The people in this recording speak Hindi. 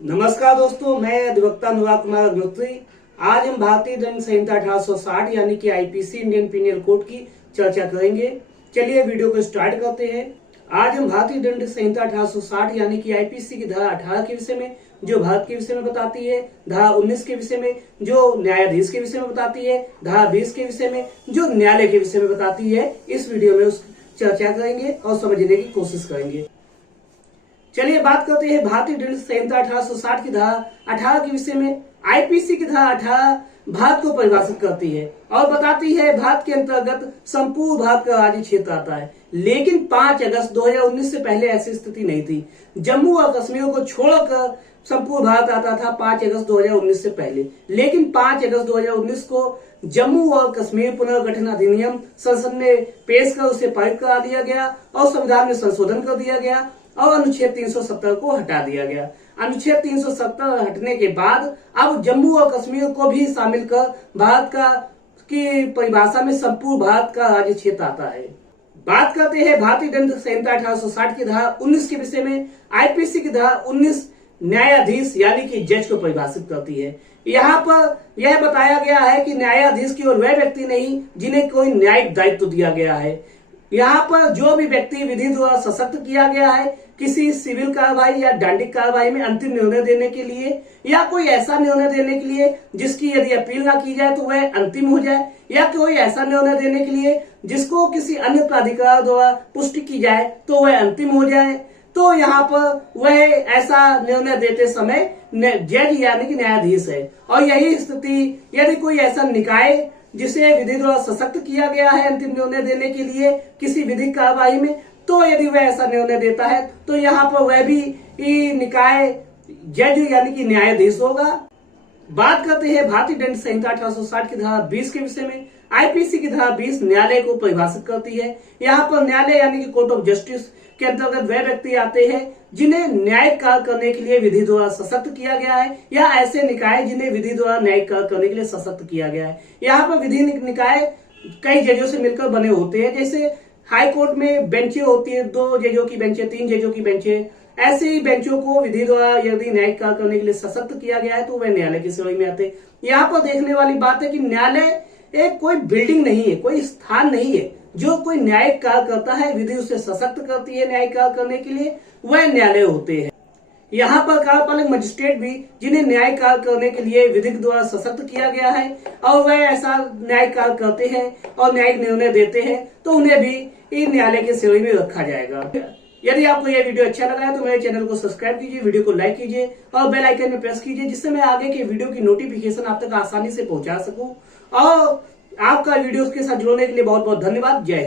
नमस्कार दोस्तों, मैं अधिवक्ता अनुराग कुमार अग्निहोत्री। आज हम भारतीय दंड संहिता 1860 यानी कि आईपीसी इंडियन पीनल कोड की चर्चा करेंगे। चलिए वीडियो को स्टार्ट करते हैं। आज हम भारतीय दंड संहिता 1860 यानी कि आईपीसी की धारा 18 के विषय में, जो भारत के विषय में बताती है, धारा 19 के विषय में, जो न्यायाधीश के विषय में बताती है, धारा 20 के विषय में, जो न्यायालय के विषय में बताती है, इस वीडियो में उस चर्चा करेंगे और समझने की कोशिश करेंगे। चलिए बात करते हैं भारतीय दंड संहिता 1860 की धारा 18 के विषय में। आईपीसी की धारा 18 भारत को परिभाषित करती है और बताती है भारत के अंतर्गत संपूर्ण भारत का राज्य क्षेत्र आता है। लेकिन 5 अगस्त 2019 से पहले ऐसी स्थिति नहीं थी। जम्मू और कश्मीर को छोड़कर संपूर्ण भारत आता था 5 अगस्त 2019 से पहले। लेकिन 5 अगस्त 2019 को जम्मू और कश्मीर पुनर्गठन अधिनियम संसद में पेश कर उसे पारित करा दिया गया और संविधान में संशोधन कर दिया गया और अनुच्छेद 370 को हटा दिया गया। अनुच्छेद 370 हटने के बाद अब जम्मू और कश्मीर को भी शामिल कर भारत का की परिभाषा में संपूर्ण भारत का राज्य क्षेत्र आता है। बात करते हैं भारतीय दंड संहिता 1860 की धारा 19 के विषय में। आईपीसी की धारा 19 न्यायाधीश यानी कि जज को परिभाषित करती है। यहाँ पर यह बताया गया है कि न्यायाधीश केवल वह व्यक्ति नहीं जिन्हें कोई न्यायिक दायित्व दिया गया है। यहाँ पर जो भी व्यक्ति विधि द्वारा सशक्त किया गया है, किसी सिविल कार्रवाई या दंडिक कार्रवाई में अंतिम निर्णय देने के लिए या कोई ऐसा निर्णय देने के लिए जिसकी यदि अपील ना की जाए तो वह अंतिम हो जाए, या कोई ऐसा निर्णय देने के लिए जिसको किसी अन्य प्राधिकार द्वारा पुष्टि की जाए तो वह अंतिम हो जाए, तो यहाँ पर वह ऐसा निर्णय देते समय जज यानी कि न्यायाधीश है। और यही स्थिति यदि कोई ऐसा निकाय जिसे विधि द्वारा सशक्त किया गया है अंतिम निर्णय देने के लिए किसी विधिक कार्रवाई में, तो यदि वह ऐसा निर्णय देता है तो यहाँ पर वह भी निकाय जज यानी कि न्यायाधीश होगा। बात करते हैं भारतीय दंड संहिता 1860 की धारा 20 के विषय में। आईपीसी की धारा 20 न्यायालय को परिभाषित करती है। यहाँ पर न्यायालय यानी कि कोर्ट ऑफ जस्टिस के अंतर्गत वह व्यक्ति आते हैं जिन्हें न्यायिक कार्य करने के लिए विधि द्वारा सशक्त किया गया है, या ऐसे निकाय जिन्हें विधि द्वारा न्यायिक कार्य करने के लिए सशक्त किया गया है। यहाँ पर विधि निकाय कई जजों से मिलकर बने होते हैं। जैसे हाई कोर्ट में बेंचें होती है, 2 जजों की बेंचें, 3 जजों की बेंचें। ऐसे ही बेंचों को विधि द्वारा यदि न्यायिक कार्य करने के लिए सशक्त किया गया है तो वह न्यायालय की श्रेणी में आते। यहाँ पर देखने वाली बात है कि न्यायालय एक कोई बिल्डिंग नहीं है, कोई स्थान नहीं है। जो कोई न्यायिक कार्य करता है, विधि उसे सशक्त करती है न्यायिक कार्य करने के लिए, वह न्यायालय होते हैं। यहाँ पर कार्यपालक मजिस्ट्रेट भी जिन्हें न्यायिक कार्य करने के लिए विधि द्वारा सशक्त किया गया है और वह ऐसा न्यायिक कार्य करते हैं और न्यायिक निर्णय देते हैं, तो उन्हें भी न्यायालय की श्रेणी में रखा जाएगा। यदि आपको यह वीडियो अच्छा लगा है तो मेरे चैनल को सब्सक्राइब कीजिए, वीडियो को लाइक कीजिए और बेल आइकन में प्रेस कीजिए, जिससे मैं आगे के वीडियो की नोटिफिकेशन आप तक आसानी से पहुंचा सकूं। और आपका वीडियो के साथ जुड़ने के लिए बहुत बहुत धन्यवाद। जय हिंद।